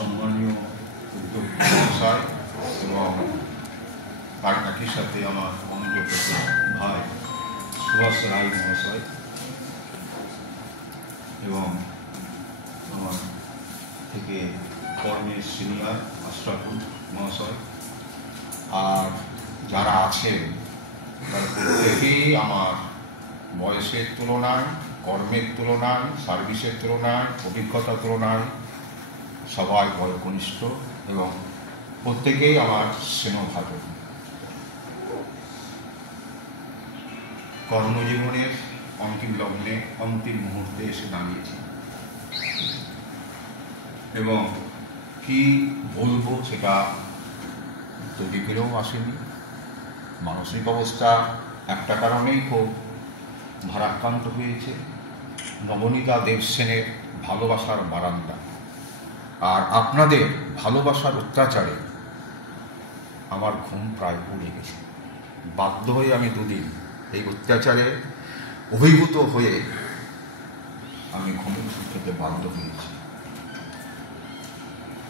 সম্মানীয় উদ্যোক্তা মহাশয় এবং তার একই সাথে আমার অনুযোগ্য ভাই সুভাষ রায় মহাশয় এবং আমার থেকে কর্মের সিনিয়র আশরাফুল মহাশয় আর যারা আছেন তারা প্রত্যেকেই আমার বয়সের তুলনায়, কর্মের তুলনায়, সার্ভিসের তুলনায়, অভিজ্ঞতার তুলনায় সবাই বয়োকনিষ্ঠ এবং প্রত্যেকেই আমার স্নেহভাজন। কর্মজীবনের অন্তিম লগ্নে, অন্তিম মুহূর্তে এসে দাঁড়িয়েছি এবং কি বলবো সেটা তৈরি করেও আসেনি। মানসিক অবস্থা একটা কারণেই খুব ভারাক্রান্ত হয়েছে, নবনীতা দেবসেনের ভালোবাসার বারান্দা আর আপনাদের ভালোবাসার অত্যাচারে আমার ঘুম প্রায় উড়ে গেছে। বাধ্য হয়ে আমি দুদিন এই অত্যাচারে অভিভূত হয়ে আমি ঘুমের ওষুধ খেতে বাধ্য হয়েছি।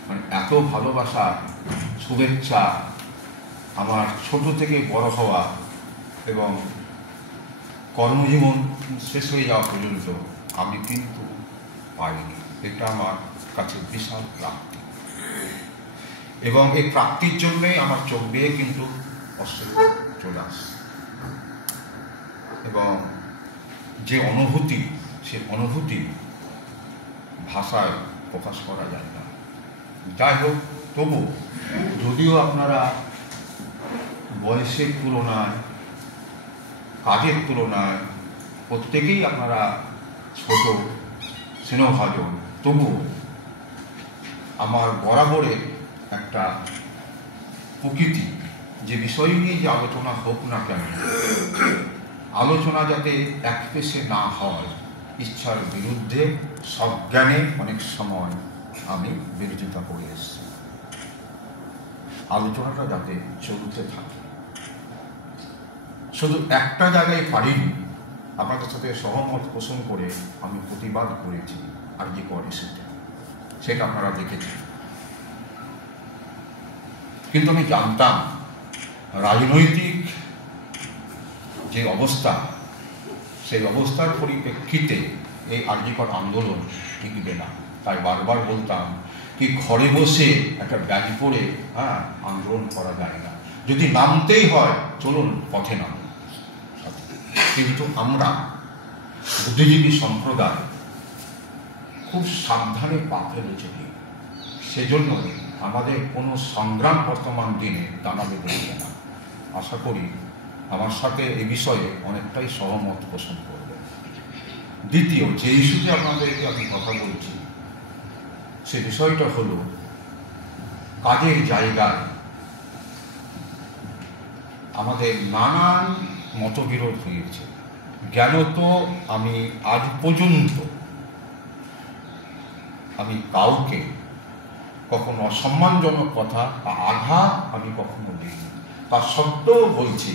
মানে এত ভালোবাসা, শুভেচ্ছা আমার ছোট থেকে বড় হওয়া এবং কর্মজীবন শেষ হয়ে যাওয়া পর্যন্ত আমি কিন্তু পাইনি। এটা আমার কাছে বিশাল প্রাপ্তি এবং এই প্রাপ্তির জন্যই আমার চোখ দিয়ে কিন্তু অশ্রু চলে আসে এবং যে অনুভূতি, সে অনুভূতি ভাষায় প্রকাশ করা যায় না। যাই হোক, তবু যদিও আপনারা বয়সের তুলনায়, কাজের তুলনায় প্রত্যেকেই আপনারা ছোট, স্নেহভাজন, তবু আমার বরাবরের একটা প্রকৃতি, যে বিষয় নিয়ে যে আলোচনা হোক না কেন, আলোচনা যাতে একপেশে না হয়, ইচ্ছার বিরুদ্ধে সজ্ঞানে অনেক সময় আমি বিরোধিতা করে এসেছি। আলোচনাটা যাতে চলতে থাকে। শুধু একটা জায়গায় পারিনি, আপনাদের সাথে সহমত পোষণ করে আমি প্রতিবাদ করেছি আরজিকর ইস্যুতে, সেটা আপনারা দেখেছেন। কিন্তু আমি জানতাম রাজনৈতিক যে অবস্থা, সেই অবস্থার পরিপ্রেক্ষিতে এই আরজিকর আন্দোলন টিকবে না। তাই বারবার বলতাম কি, ঘরে বসে একটা ব্যাগ পরে আন্দোলন করা যায় না, যদি নামতেই হয় চলুন পথে নাম। কিন্তু আমরা বুদ্ধিজীবী সম্প্রদায় খুব সাবধানে পা ফেলেছি, সেজন্য আমাদের কোনো সংগ্রাম বর্তমান দিনে দাঁড়াবে বলছে না। আশা করি আমার সাথে এই বিষয়ে অনেকটাই সহমত পোষণ করবে। দ্বিতীয় যে ইস্যুতে আপনাদেরকে আমি কথা বলছি, সে বিষয়টা হলো কাজের জায়গায় আমাদের নানান মতবিরোধ হয়েছে। জ্ঞানত আমি আজ পর্যন্ত আমি কাউকে কখনো অসম্মানজনক কথা বা আঘাত আমি কখনো দিইনি। তা সত্ত্বেও বলছি,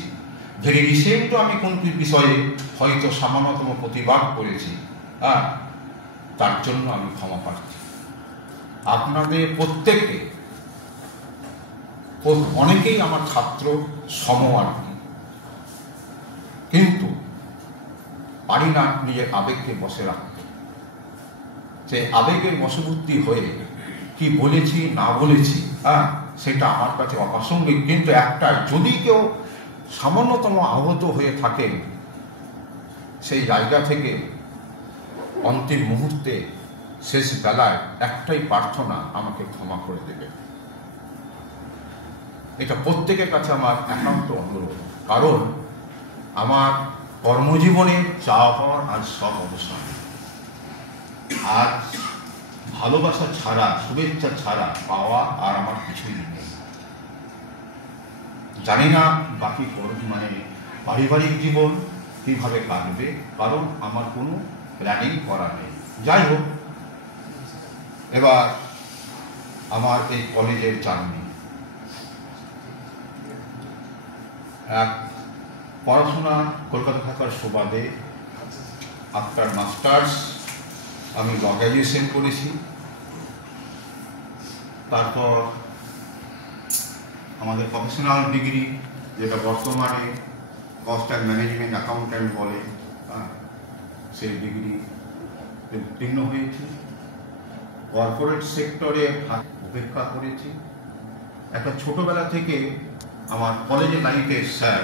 ভেরি রিসেন্টও আমি কোন বিষয়ে হয়তো সামান্যতম প্রতিবাদ করেছি, তার জন্য আমি ক্ষমা প্রার্থী। আপনাদের প্রত্যেককে, অনেকেই আমার ছাত্র সম আর কি, কিন্তু পারি না নিজের আবেগকে বসে রাখতে। সেই আবেগের বশবর্তী হয়ে কি বলেছি না বলেছি সেটা আমার কাছে অপ্রাসঙ্গিক। কিন্তু একটা, যদি কেউ সামান্যতম আহত হয়ে থাকেন, সেই জায়গা থেকে অন্তিম মুহূর্তে শেষ বেলায় একটাই প্রার্থনা, আমাকে ক্ষমা করে দেবে। এটা প্রত্যেকের কাছে আমার একান্ত অনুরোধ। কারণ আমার কর্মজীবনে চাওয়া পাওয়ার আজ সব অবসান। আর ভালোবাসা ছাড়া, শুভেচ্ছা ছাড়া পাওয়া আর আমার কিছুই নেই। জানি না বাকি পারিবারিক জীবন কীভাবে কাটবে, কারণ আমার কোনো প্ল্যানিং করা নেই। যাই হোক, এবার আমার এই কলেজের জার্নি, পড়াশোনা কলকাতা থাকার সুবাদে আফটার মাস্টার্স আমি ল গ্র্যাজুয়েশন করেছি। তারপর আমাদের প্রফেশনাল ডিগ্রি, যেটা বর্তমানে কস্ট অ্যান্ড ম্যানেজমেন্ট অ্যাকাউন্ট্যান্ট বলে, সেই ডিগ্রি উত্তীর্ণ হয়েছি। কর্পোরেট সেক্টরে উপেক্ষা করেছি। একটা ছোটবেলা থেকে আমার কলেজে লাইফের স্যার,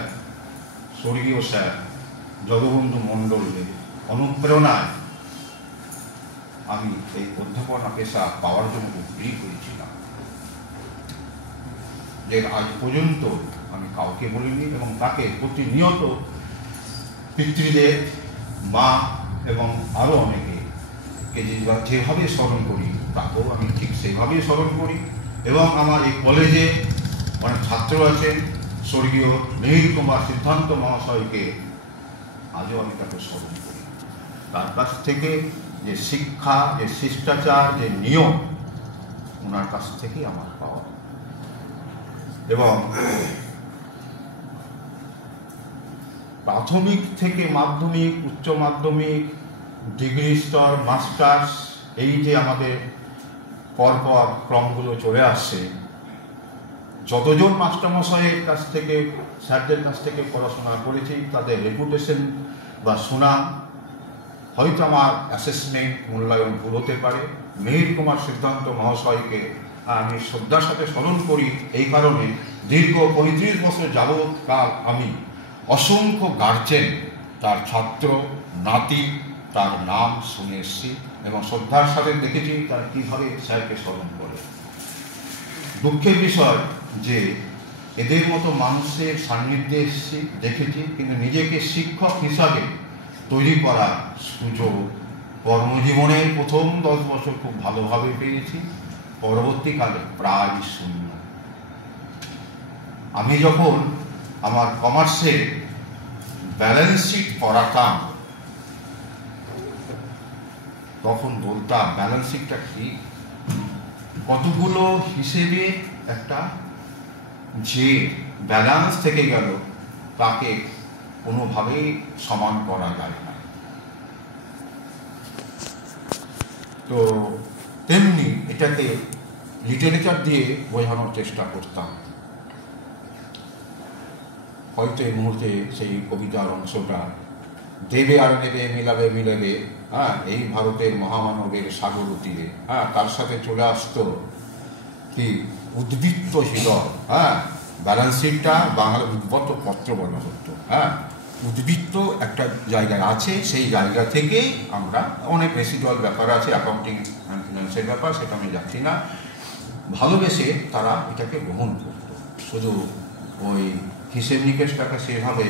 স্বর্গীয় স্যার জগবন্ধু মণ্ডলের অনুপ্রেরণায় আমি এই অধ্যাপনা পেশা পাওয়ার জন্য উদ্গ্রীব হয়েছিলাম, যে আজ পর্যন্ত আমি কাউকে বলিনি, এবং তাকে প্রতিনিয়ত পিতৃদের, মা এবং আরও অনেকে যেভাবে স্মরণ করি, তাকেও আমি ঠিক সেইভাবেই স্মরণ করি। এবং আমার এই কলেজে অনেক ছাত্র আছেন, স্বর্গীয় মিহির কুমার সিদ্ধান্ত মহাশয়কে আজও আমি তাকে স্মরণ করি। তার কাছ থেকে যে শিক্ষা, যে শিষ্টাচার, যে নিয়ম, ওনার কাছ থেকেই আমার পাওয়া। এবং প্রাথমিক থেকে মাধ্যমিক, উচ্চ মাধ্যমিক, ডিগ্রি স্তর, মাস্টার্স, এই যে আমাদের পরপর ক্রমগুলো চলে আসছে, যতজন মাস্টারমশাইয়ের কাছ থেকে, স্যারদের কাছ থেকে পড়াশোনা করেছি, তাদের রেপুটেশন বা সুনাম, হয়তো আমার অ্যাসেসমেন্ট মূল্যায়ন ভুল হতে পারে। মিহির কুমার সিদ্ধান্ত মহাশয়কে আমি শ্রদ্ধার সাথে স্মরণ করি এই কারণে, দীর্ঘ 35 বছর যাবৎকাল আমি অসংখ্য গার্জেন, তার ছাত্র, নাতি, তার নাম শুনে এসেছি এবং শ্রদ্ধার সাথে দেখেছি তার কীভাবে স্যারকে স্মরণ করে। দুঃখের বিষয় যে এদের মতো মানুষের সান্নিধ্যে এসেছি, দেখেছি, কিন্তু নিজেকে শিক্ষক হিসাবে তৈরি করার সুযোগ কর্মজীবনের প্রথম 10 বছর খুব ভালোভাবে পেয়েছি, পরবর্তীকালে প্রায় শূন্য। আমি যখন আমার কমার্সে ব্যালেন্স শিট করাতাম, তখন বলতাম ব্যালেন্স শিটটা কি, কতগুলো হিসেবে একটা যে ব্যালেন্স থেকে গেল তাকে কোনোভাবেই সমান করা যায় না। তো তেমনি এটাকে লিটারেচার দিয়ে বোঝানোর চেষ্টা করতাম। হয়তো এই মুহূর্তে সেই কবিতার অংশটা, দেবে আর নেবে, মিলাবে মিলাবে, এই ভারতের মহামানবের সাগর তীরে, তার সাথে চলে আসতো কি উদ্বৃত্ত হৃদয়, ব্যালেন্স শিটটা বাংলা উদ্বৃত্ত পত্র বলা হতো। উদ্বৃত্ত একটা জায়গায় আছে, সেই জায়গা থেকেই আমরা, অনেক রেসিডুয়াল ব্যাপার আছে, অ্যাকাউন্টিং অ্যান্ড ফিনান্সের ব্যাপার, সেটা আমি যাচ্ছি না, ভালোবেসে তারা এটাকে গ্রহণ করত। শুধু ওই হিসেব নিকেশটাকে সেভাবে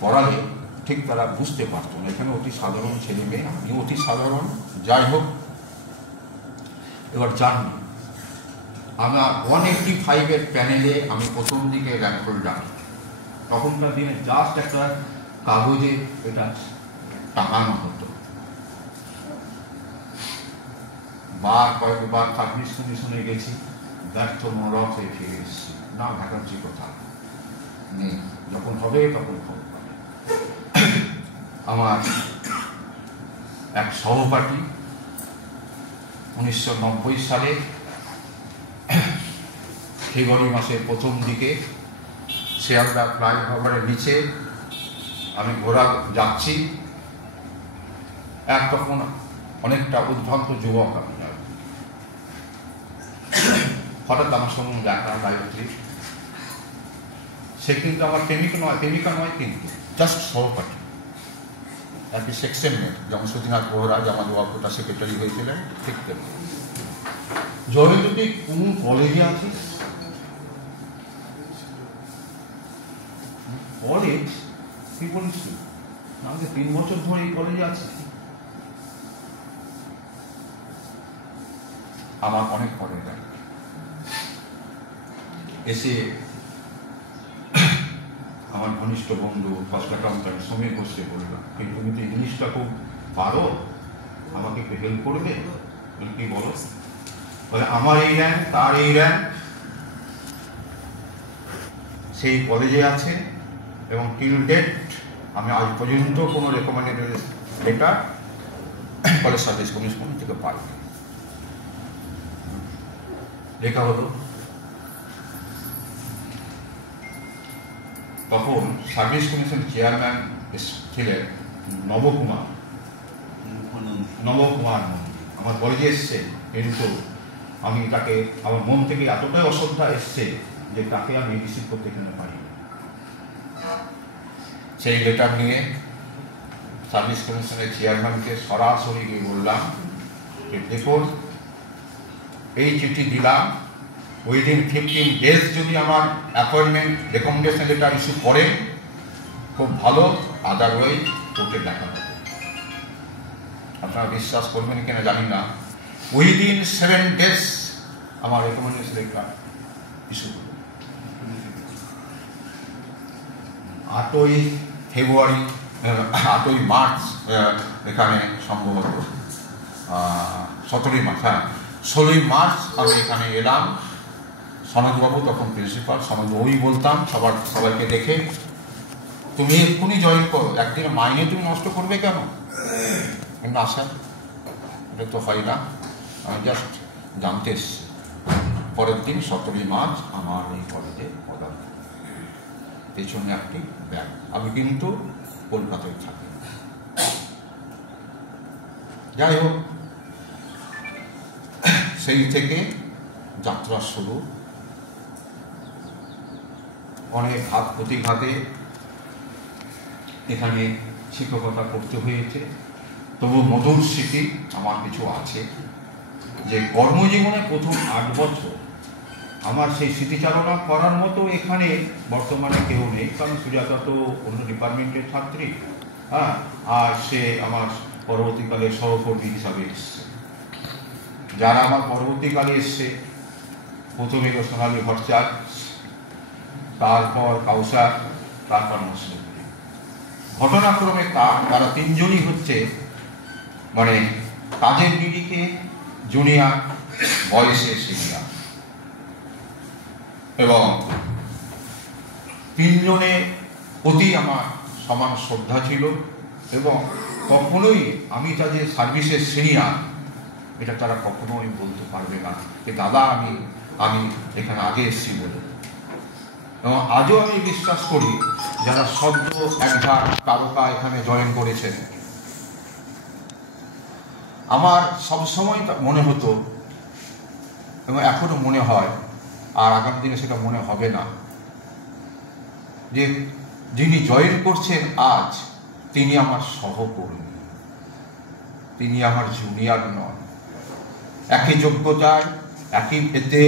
পড়ালে ঠিক তারা বুঝতে পারতো না। এখানে অতি সাধারণ ছেলে মেয়ে, আমি অতি সাধারণ, যাই হোক। এবার জানি আমার 185-এর প্যানেলে আমি প্রথম দিকে র্যাঙ্ক হোল্ডার। তখনকার দিনে জাস্ট একটা কাগজে এটা টাঙানো হতো। কয়েকবার চাকরি শুনে গেছি, ব্যর্থ মনোরথ হয়ে ফিরে এসেছি, না ঘাটাচ্ছি কথা নেই, যখন হবে তখন খবর পাবে। আমার এক সহপাঠী 1990 সালে ফেব্রুয়ারি মাসের প্রথম দিকে শিয়ালদা ফ্লাইওভারের নিচে আমি ঘোরা যাচ্ছি, তখন অনেকটা উদ্ভ্রান্ত যুবক আমি, হঠাৎ আমার সঙ্গে দেখা গায়ত্রী। সে কিন্তু আমার প্রেমিকা নয়, কিন্তু জাস্ট সহপাঠী, একই সেকশন মেট, যেমন সতীনাথ বহরাজ আমাদের ওয়ার্কটা সেক্রেটারি হয়েছিলেন, ঠিক তেমনি। জলে যদি কোন কলেজে আছে, কলেজ কি বলিস, আমাদের 3 বছর ধরে এই কলেজে আছে। আমার অনেক পরে এসে আমার ঘনিষ্ঠ বন্ধু ফার্স্ট অ্যাকাউন্ট্যান্ট সমীর ঘোষকে বললাম, তুমি তো ইংলিশটা খুব পারো, আমাকে একটু হেল্প করবে? কি বলো? বলে আমার এই র্যাঙ্ক, তার এই র্যাঙ্ক, সেই কলেজে আছে, এবং টিল ডেট আমি আজ পর্যন্ত কোনো recommended letter college service commission থেকে পাইনি। লেখা হলো। তখন সার্ভিস কমিশন চেয়ারম্যান ছিলেন নবকুমার নন্দী। আমার কলেজে এসছে, কিন্তু আমি তাকে আমার মন থেকে এতটাই অশ্রদ্ধা এসছে যে তাকে আমি রিসিভ করতে এখানে পারি। সেই লেটার নিয়ে সার্ভিস কমিশনের চেয়ারম্যানকে সরাসরি গিয়ে বললাম যে দেখুন, এই চিঠি দিলাম, উইদিন 15 days যদি আমার অ্যাপয়েন্টমেন্ট রেকমেন্ডেশন লেটার ইস্যু করেন খুব ভালো, আদারওয়াইজ কোর্টে দেখা হবে। আপনারা বিশ্বাস করবেন কিনা জানি না, উইদিন 7 days আমার রেকমেন্ডেশন লেটার ইস্যু হলো। 8ই ফেব্রুয়ারি 8ই মার্চ এখানে সম্ভবত 17ই মার্চ, 16ই মার্চ আমি এখানে এলাম। সনদবাবু তখন প্রিন্সিপাল, সনদবাবুই বলতাম সবাইকে দেখে, তুমি এক্ষুনি জয়েন করো, একদিন মাইনে তুমি নষ্ট করবে কেন? কিন্তু আসা এটা তো হয় না, আমি জাস্ট জানতে এসছি। পরের দিন 17ই মার্চ আমার এই কলেজে পদার্থ, পেছনে একটি ব্যাগ। আমি কিন্তু কলকাতায় থাকি। যাই হোক, সেই থেকে যাত্রা শুরু। অনেক ঘাত প্রতিঘাতে এখানে শিক্ষকতা করতে হয়েছে, তবু মধুর স্মৃতি আমার কিছু আছে। যে কর্মজীবনে প্রথম 8 বছর আমার সেই স্মৃতিচারণা করার মতো এখানে বর্তমানে কেউ নেই, কারণ সুজাতা তো অন্য ডিপার্টমেন্টের ছাত্রী, হ্যাঁ, আর সে আমার পরবর্তীকালে সহকর্মী হিসাবে এসছে। যারা আমার পরবর্তীকালে এসছে, প্রথমে সোনালী ভট্টাচার্য, তারপর কাউসার, তারপর মুসলিম। ঘটনাক্রমে তারা 3 জনই হচ্ছে মানে কাজের নিরিখে জুনিয়র, বয়সে সিনিয়র, এবং 3 জনের প্রতি আমার সমান শ্রদ্ধা ছিল। এবং কখনোই আমি তাদের সার্ভিসের সিনিয়র এটা তারা কখনোই বলতে পারবে না যে দাদা আমি এখানে আগে এসেছি বলে। এবং আজও আমি বিশ্বাস করি যারা সদ্য একবার তারকা এখানে জয়েন করেছেন, আমার সবসময় মনে হতো এবং এখনো মনে হয়, আর আগামী দিনে সেটা মনে হবে না, যে যিনি জয়েন করছেন আজ তিনি আমার সহকর্মী, তিনি আমার জুনিয়র নন। একই যোগ্যতায় একই এতে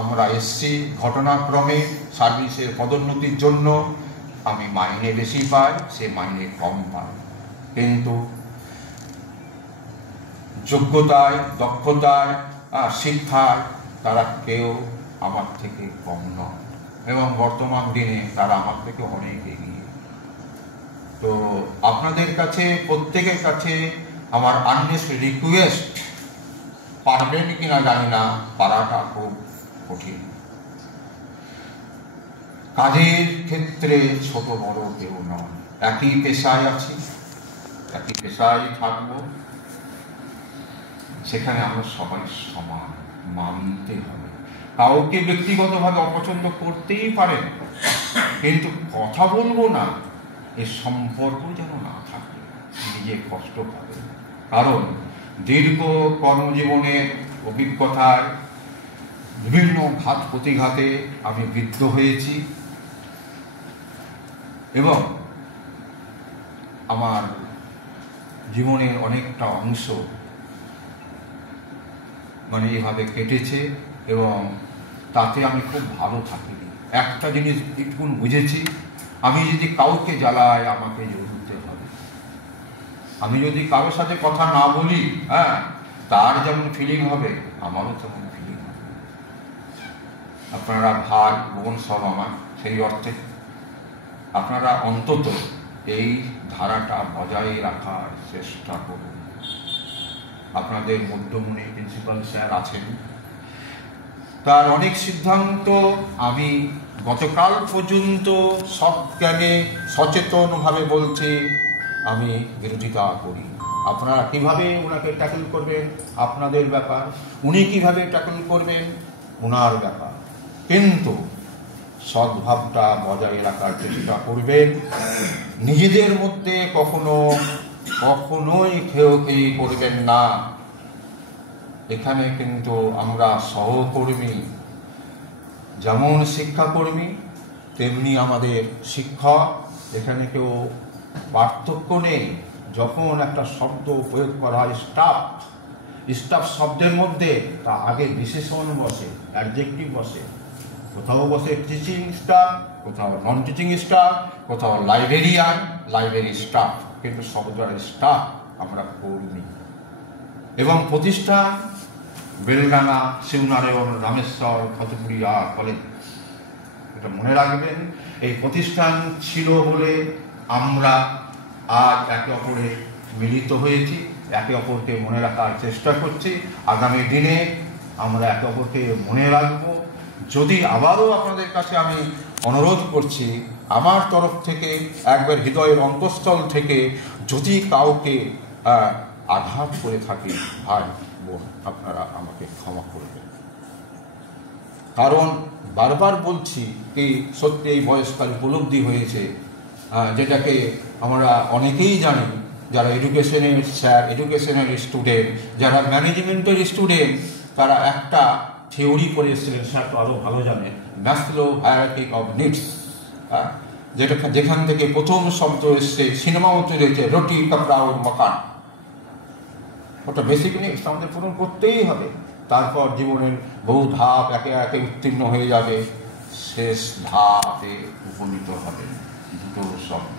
আমরা এসছি। ঘটনাক্রমে সার্ভিসের পদোন্নতির জন্য আমি মাইনে বেশি পাই, সে মাইনে কম পাই, কিন্তু যোগ্যতায়, দক্ষতায়, শিক্ষায় তারা কেউ আমার থেকে কম নয়, এবং বর্তমান দিনে তারা আমার থেকে অনেক এগিয়ে। তো আপনাদের কাছে, প্রত্যেকের কাছে আমার আর্নেস্ট রিকোয়েস্ট, পারবেন কিনা জানি না, পারাটা খুব কঠিন। কাজের ক্ষেত্রে ছোট বড় কেউ নয়, একই পেশায় আছি, একই পেশায় থাকবো, সেখানে আমরা সবাই সমান, মানতে হবে। কাউকে ব্যক্তিগতভাবে অপছন্দ করতেই পারেন, কিন্তু কথা বলবো না, এ সম্পর্ক যেন না থাকে, নিজে কষ্ট পাবে। কারণ দীর্ঘ কর্মজীবনের অভিজ্ঞতায় বিভিন্ন ঘাত প্রতিঘাতে আমি বিদ্ধ হয়েছি, এবং আমার জীবনের অনেকটা অংশ মানে এভাবে কেটেছে, এবং তাতে আমি খুব ভালো থাকি। একটা জিনিস একটু বুঝেছি, আমি যদি কাউকে জ্বালাই আমাকে জ্বলতে হবে। আমি যদি কারোর সাথে কথা না বলি, হ্যাঁ, তার যেমন ফিলিং হবে আমারও তেমন ফিলিং হবে। আপনারা ভাই বোন সব আমার, সেই অর্থে আপনারা অন্তত এই ধারাটা বজায় রাখার চেষ্টা করুন। আপনাদের মধ্যমণি প্রিন্সিপাল স্যার আছেন, তার অনেক সিদ্ধান্ত আমি গতকাল পর্যন্ত সব জ্ঞানে সচেতনভাবে বলছি আমি বিরোধিতা করি। আপনারা কিভাবে ওনাকে ট্যাকল করবেন আপনাদের ব্যাপার, উনি কিভাবে ট্যাকল করবেন ওনার ব্যাপার, কিন্তু সদ্ভাবটা বজায় রাখার চেষ্টা করবেন। নিজেদের মধ্যে কখনোই খেয়োখেয়ি করবেন না। এখানে কিন্তু আমরা সহকর্মী, যেমন শিক্ষাকর্মী তেমনি আমাদের শিক্ষক, এখানে কেউ পার্থক্য নেই। যখন একটা শব্দ প্রয়োগ করা হয় স্টাফ শব্দের মধ্যে তা আগে বিশেষণ বসে, অ্যাডজেক্টিভ বসে। কোথাও বসে টিচিং স্টাফ, কোথাও নন টিচিং স্টাফ, কোথাও লাইব্রেরিয়ান, লাইব্রেরি স্টাফ, কিন্তু সব জায়গায় স্টাফ আমরা কর্মী। এবং প্রতিষ্ঠান বেলডাঙ্গা, শিবনারায়ণ, রামেশ্বর, খতপুরিয়া কলেজ, এটা মনে রাখবেন। এই প্রতিষ্ঠান ছিল বলে আমরা আজ একে অপরে মিলিত হয়েছি, একে অপরকে মনে রাখার চেষ্টা করছি। আগামী দিনে আমরা একে অপরকে মনে রাখবো। যদি আবারও আপনাদের কাছে আমি অনুরোধ করছি, আমার তরফ থেকে একবার হৃদয়ের অন্তঃস্থল থেকে যদি কাউকে আঘাত করে থাকি, ভাই বোন, আপনারা আমাকে ক্ষমা করবেন। কারণ বারবার বলছি কি, সত্যি এই বয়সকাল উপলব্ধি হয়েছে, যেটাকে আমরা অনেকেই জানি, যারা এডুকেশনের স্যার, এডুকেশনের স্টুডেন্ট, যারা ম্যানেজমেন্টের স্টুডেন্ট, তারা একটা থিওরি করে এসেছিলেন, স্যার তো আরও ভালো জানেন, ম্যাসলো হায়ারার্কি অফ নিডস, যেখান থেকে প্রথম শব্দ এসছে, সিনেমাও তুলেছে, রুটি কাপড়া ওর মকান। ওটা বেসিক নিডস আমাদের পূরণ করতেই হবে। তারপর জীবনের বহু ধাপ একে একে উত্তীর্ণ হয়ে যাবে, শেষ ধাপে উপনীত হবে দুটো শব্দ,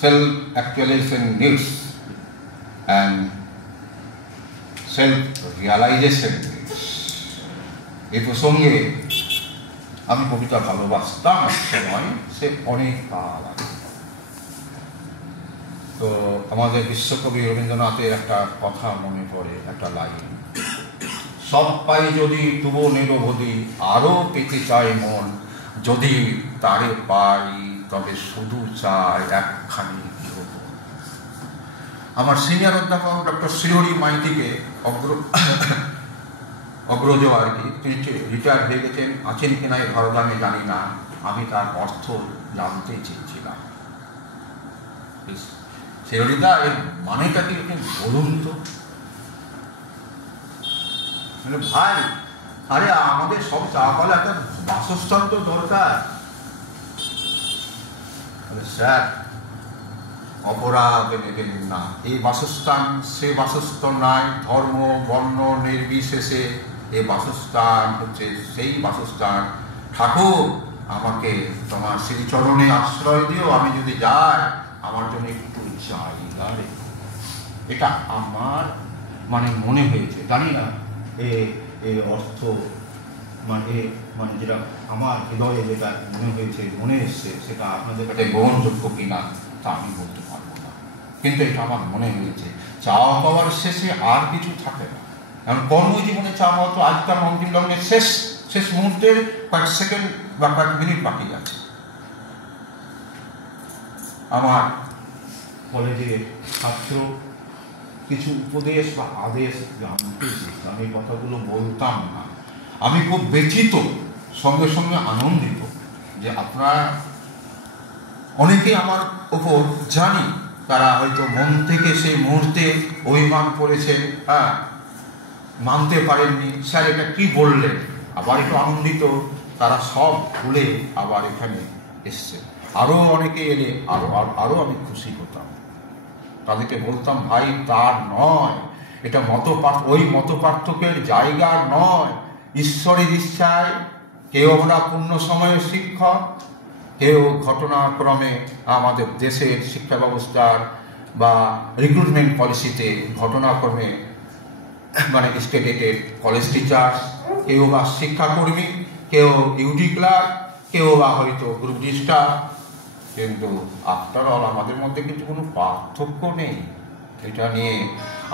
self actualisation needs and self realisation needs. এই প্রসঙ্গে আমি কবিতা ভালোবাসতাম এক সময়, সে অনেক কাল আগে। তো আমাদের বিশ্বকবি রবীন্দ্রনাথের একটা কথা মনে পড়ে, একটা লাইন, সব পাই যদি তবু নিরবধি, আরও পেতে চাই মন, যদি তারে পাই তবে শুধু চাই একখানি গৃহবধূ। আমার সিনিয়র অধ্যাপক ডক্টর শ্রীহরি মাইতিকে অগ্রজ আর কি, তিনি রিটায়ার হয়ে গেছেন, আছেন কিনা এই ভারত আমি জানি না, আমি তার অর্থ জানতে চেয়েছিলাম। শ্রীহরিদা, এর মানেটা কি বলুন তো? ভাই, আরে আমাদের সব চাওয়াপালা একটা বাসস্থান তো দরকার। স্যার, অপরাধ নেবেন না, এই বাসস্থান সে বাসস্থান নয়, ধর্ম বর্ণ নির্বিশেষে এই বাসস্থান হচ্ছে সেই বাসস্থান। ঠাকুর, আমাকে তোমার শ্রীচরণে আশ্রয় দিও, আমি যদি যাই আমার জন্য একটু জায়গা রেখো। এটা আমার মনে হয়েছে, জানি না এই অর্থ মানে যেটা আমার হৃদয়ে যেটা মনে এসছে, সেটা আপনাদের কাছে গ্রহণযোগ্য কিনা তা আমি বলতে পারবো না, কিন্তু এটা আমার মনে হয়েছে। চাওয়া পাওয়ার শেষে আর কিছু থাকে না, কারণ কর্মজীবনে চাওয়া তো আজকাল অন্তিম লগ্নের শেষ মুহূর্তের কয়েক সেকেন্ড বা কয়েক মিনিট বাকি আছে। আমার কলেজের ছাত্র কিছু উপদেশ বা আদেশ জানতে, আমি কথাগুলো বলতাম না। আমি খুব ব্যথিত, সঙ্গে সঙ্গে আনন্দিত যে আপনারা অনেকেই আমার ওপর, জানি তারা হয়তো মন থেকে সেই মুহূর্তে অভিমান করেছেন, মানতে পারেননি, স্যার এটা কি বললেন, আবার একটু আনন্দিত, তারা সব ভুলে আবার এখানে এসছে। আরও অনেকে এলে আরও আমি খুশি হতাম। তাদেরকে বলতাম, ভাই তার নয়, এটা ওই মত পার্থক্যের জায়গা নয়, ঈশ্বরের ইচ্ছায় কেউ আমরা পূর্ণ সময়ের শিক্ষক, কেউ ঘটনাক্রমে আমাদের দেশের শিক্ষা ব্যবস্থার বা রিক্রুটমেন্ট পলিসিতে ঘটনাক্রমে স্টেটেড কলেজ টিচার, কেউ বা শিক্ষাকর্মী, কেউ ইউডি ক্লার্ক, কেউ বা হয়তো গ্রুপ ডি স্টাফ। কিন্তু আফটার অল আমাদের মধ্যে কিন্তু কোনো পার্থক্য নেই। এটা নিয়ে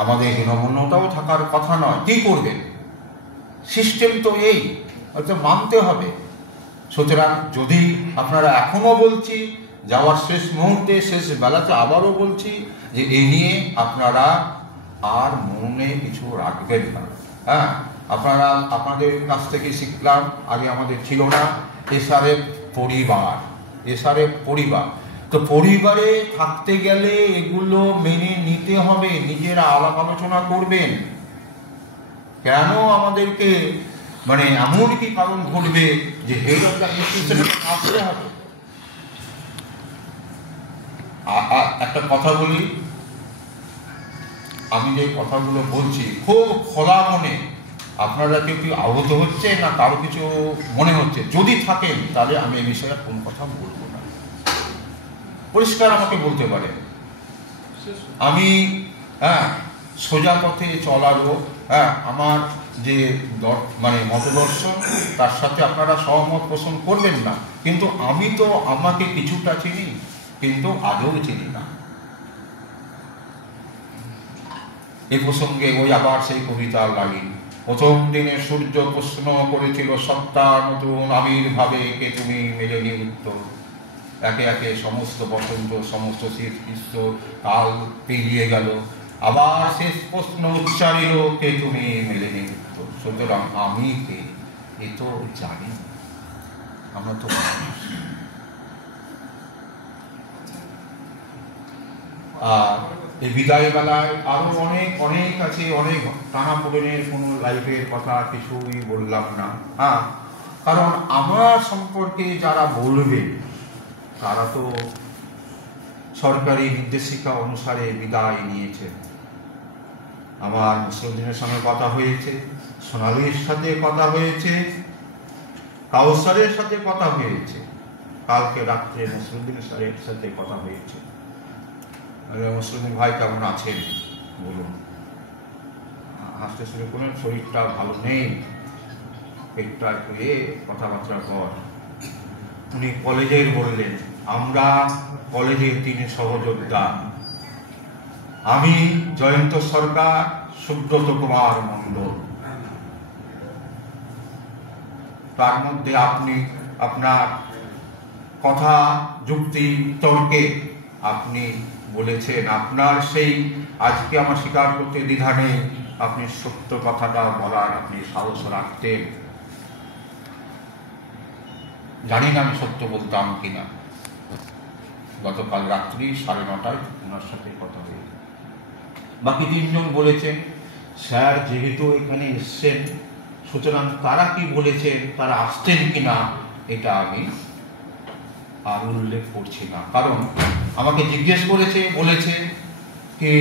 আমাদের হীনমন্যতাও থাকার কথা নয়। কী করবেন, সিস্টেম তো এই, হয়তো মানতে হবে। সুতরাং যদি আপনারা এখনও বলছি, যাওয়ার শেষ মুহূর্তে শেষ বেলাতে আবারও বলছি যে এই নিয়ে আপনারা আর মনে কিছু রাখবেন না। আপনারা আপনাদের কাছ থেকে শিখলাম, আগে আমাদের ছিল না, এসআরএফ পরিবার। এসআরএফ পরিবার, তো পরিবারে থাকতে গেলে এগুলো মেনে নিতে হবে, নিজেরা আলাপ আলোচনা করবেন। কেন আমাদেরকে মানে এমন কি কারণ ঘটবে যে হেড অফ দ্য ইনস্টিটিউশনে আসতে হবে? একটা কথা বলি, আমি যে কথাগুলো বলছি খুব খোলা মনে, আপনারা কেউ কি আহত হচ্ছে না কারো কিছু মনে হচ্ছে? যদি থাকেন তাহলে আমি এই বিষয়ে কোন কথা বলবো না, পরিষ্কার আমাকে বলতে পারে। আমি সোজা পথে চলারও আমার যে মানে মতদর্শন, তার সাথে আপনারা সহমত পোষণ করবেন না, কিন্তু আমি তো আমাকে কিছুটা চিনি, কিন্তু আদৌ চিনি না। এ প্রসঙ্গে ওই আবার সেই কবিতার লাইন, প্রথম দিনে সূর্য প্রশ্ন করেছিল সত্তার নতুন আবির্ভাবে কে তুমি মেলেনি উত্তর। একে একে সমস্ত বসন্ত, সমস্ত শীত গ্রীষ্ম কাল পেরিয়ে গেল, আবার শেষ প্রশ্ন উচ্চারিল কে তুমি মেলেনি উত্তর। সুতরাং আমি কে এ তো জানি, আমরা তো মানুষ। এই বিদায় বেলায় আরো অনেক অনেক আছে, অনেক টানাপোড়েনের কোনো লাইফের কথা কিছুই বললাম না। কারণ আমার সম্পর্কে যারা বলবে তারা তো সরকারি নির্দেশিকা অনুসারে বিদায় নিয়েছে। আমার মুসলিমের সঙ্গে কথা হয়েছে, সোনালির সাথে কথা হয়েছে, কাউসারের সাথে কথা হয়েছে, কালকে রাত্রে মুসলিমের সাথে কথা হয়েছে। মুসলিম ভাই কেমন আছেন বলুন? হাসতে শুরু করলেন, শরীরটা ভালো নেই, পেটটা একটু কথাবার্তা কর। উনি কলেজের বললেন, আমরা কলেজের 3 সহযোদ্ধা, আমি জয়ন্ত সরকার, সুব্রত কুমার মণ্ডল। তার মধ্যে আপনি আপনার কথা যুক্তি তর্কে আপনি বলেছেন, আপনার সেই আজকে আমার স্বীকার করতে দ্বিধা নেই, আপনি সত্য কথাটা বলার আপনি সাহস রাখতেন। জানি না আমি সত্য বলতাম কিনা। গতকাল রাত্রি 9:30 ওনার সাথে কথা হয়েছে। বাকি 3 জন বলেছেন, স্যার যেহেতু এখানে এসছেন, সুতরাং তারা কি বলেছেন, তারা আসতেন কিনা এটা আমি আর উল্লেখ করছি না। কারণ আমাকে জিজ্ঞেস করেছে, বলেছে কি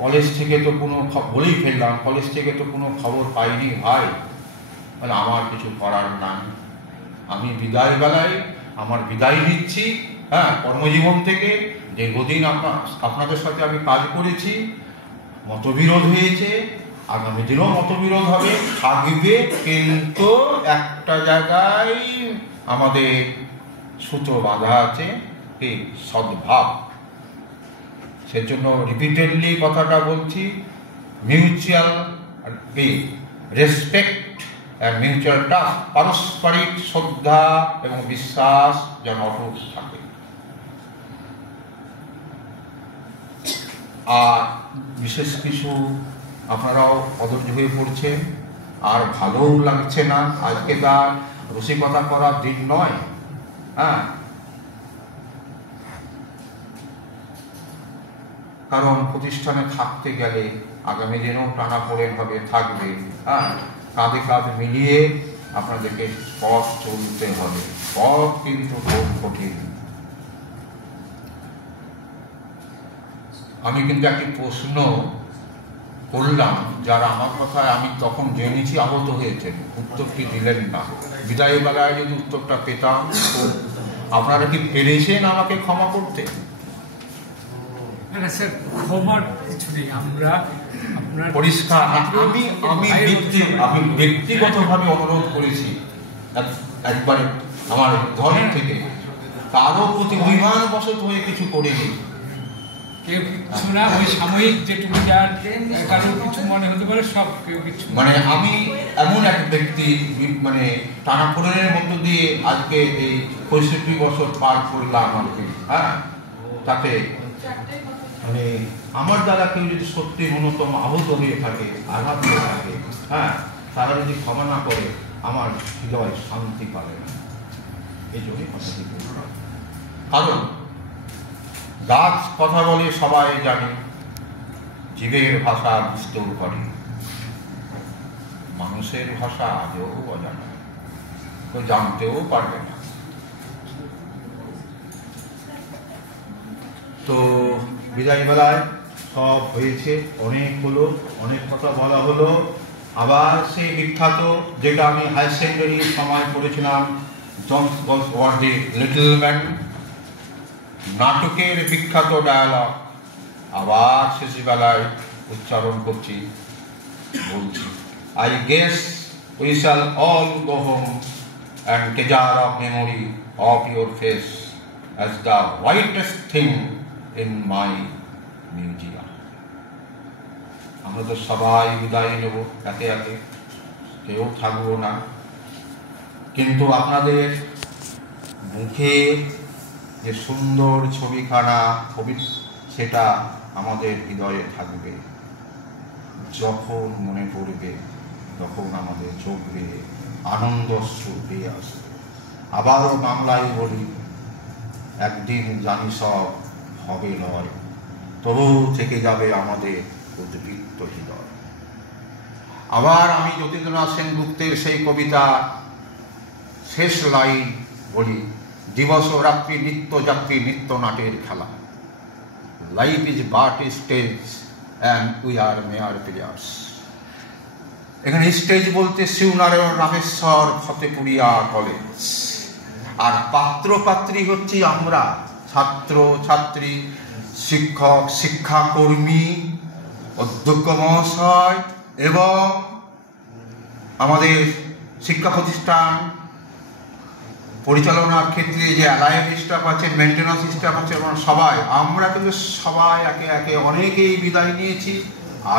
কলেজ থেকে তো কোনো বলেই ফেললাম, কলেজ থেকে তো কোনো খবর পাইনি ভাই। মানে আমার কিছু করার নাই, আমি বিদায় বেলায় আমার বিদায় নিচ্ছি কর্মজীবন থেকে। দীর্ঘদিন আপনাদের সাথে আমি কাজ করেছি, মতবিরোধ হয়েছে, আগামী দিনেও মতবিরোধ হবে, থাকবে, কিন্তু একটা জায়গায় আমাদের সূত্র বাঁধা আছে, কি সদ্ভাব। সেজন্য রিপিটেডলি কথাটা বলছি, মিউচুয়াল রেসপেক্ট আর মিউচুয়াল ট্রাস্ট, পারস্পরিক শ্রদ্ধা এবং বিশ্বাস যেন অটুট থাকে। আর বিশেষ কিছু আপনারাও অধৈর্য হয়ে পড়ছেন, আর ভালোও লাগছে না। আজকে তার রসিকতা করার দিন নয়। কারণ প্রতিষ্ঠানে থাকতে গেলে আগামী দিনেও টানাপোড়েন হবে, থাকবে। কাঁধে কাঁধ মিলিয়ে আপনাদেরকে পথ চলতে হবে, পথ কিন্তু খুব কঠিন। আমি কিন্তু একটি প্রশ্ন করলাম, যারা আমার কথায় আমি তখন জেনেছি আহত হয়েছেন, উত্তরটি দিলেন না। বিদায় বেলায় যদি উত্তরটা পেতাম, আপনারা কি পেরেছেন আমাকে ক্ষমা করতে? স্যার ক্ষমার কিছু নেই, আমরা পরিষ্কার। আমি ব্যক্তিগতভাবে অনুরোধ করেছি একবারে আমার ঘর থেকে, কারো প্রতি অভিমান বশত হয়ে কিছু করিনি। কেউ কিছু না, ওই সাময়িক যেটুকু যার কারোর কিছু মনে হতে পারে, সব কেউ কিছু মানে আমি এমন এক ব্যক্তি, মানে টানাপোড়েনের মধ্য দিয়ে আজকে এই 65 বছর পার করলাম আর কি। তাতে মানে আমার দ্বারা কেউ যদি সত্যি ন্যূনতম আহত হয়ে থাকে, আঘাত হয়ে থাকে, হ্যাঁ, তারা যদি ক্ষমা না করে আমার হৃদয় শান্তি পাবে না। এই জন্যই কথাটি বললাম। কারণ গাছ কথা বলে সবাই জানে, জীবের ভাষা বুঝতেও পারি, মানুষের ভাষা আজও অজানা, তো জানতেও পারবে না। তো বিদায় বেলায় সব হয়েছে, অনেক হলো, অনেক কথা বলা হলো। আবার সেই বিখ্যাত, যেটা আমি হায়ার সেকেন্ডারির সময় পড়েছিলাম, জনস বসওয়ার্থের লিটল ম্যান নাটকের বিখ্যাত ডায়ালগ আবার শেষবেলায় উচ্চারণ করছি, বলছি, I guess we shall all go home and jar of memory of your face as the whitest thing in my museum. আমরা তো সবাই বিদায় নেব একে একে, কেউ থাকবো না, কিন্তু আপনাদের মুখে যে সুন্দর ছবিখানা সেটা আমাদের হৃদয়ে থাকবে। যখন মনে পড়বে তখন আমাদের চোখ বেয়ে আনন্দশ্রু পেয়ে আসবে। আবারও বাংলায় বলি, একদিন জানি সব হবে লয়, তবু থেকে যাবে আমাদের উদ্বৃত্ত হৃদয়। আবার আমি যতীন্দ্রনাথ সেনগুপ্তের সেই কবিতা শেষ লাইন বলি, দিবস ও রাত্রি নিত্য যাত্রী নিত্য নাটের খেলা, life is but stage and we are mere players. এখানে স্টেজ বলতে শিবনারায়ণ, রামেশ্বর, ফতেপুরিয়া কলেজ, আর পাত্র পাত্রী হচ্ছি আমরা, ছাত্র ছাত্রী, শিক্ষক শিক্ষাকর্মী, অধ্যক্ষ মহাশয় এবং আমাদের শিক্ষা প্রতিষ্ঠান পরিচালনার ক্ষেত্রে যে অ্যালায়েড স্টাফ আছেন, মেনটেন্যান্স স্টাফ আছে, এবং সবাই, আমরা কিন্তু সবাই একে একে অনেকেই বিদায় নিয়েছি।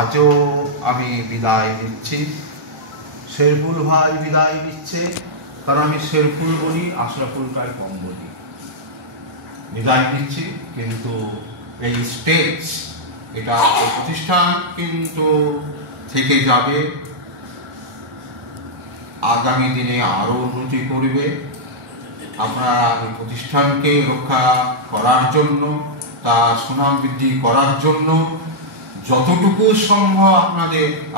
আজও আমি বিদায় নিচ্ছি, শেরফুল ভাই বিদায় নিচ্ছে, কারণ আমি শেরফুল বলি, আশরাফুলটাই কম বলি। বিদায় নিচ্ছি, কিন্তু এই স্টেজ, এটা এই প্রতিষ্ঠান কিন্তু থেকে যাবে, আগামী দিনে আরও উন্নতি করবে। আপনারা এই প্রতিষ্ঠানকে রক্ষা করার জন্য, তার সুনাম বৃদ্ধি করার জন্য যতটুকু সম্ভব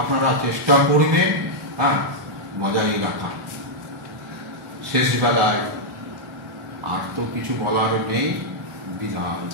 আপনারা চেষ্টা করবেন, হ্যাঁ, বজায় রাখা। শেষ বেলায় আর তো কিছু বলার নেই, বিদায়।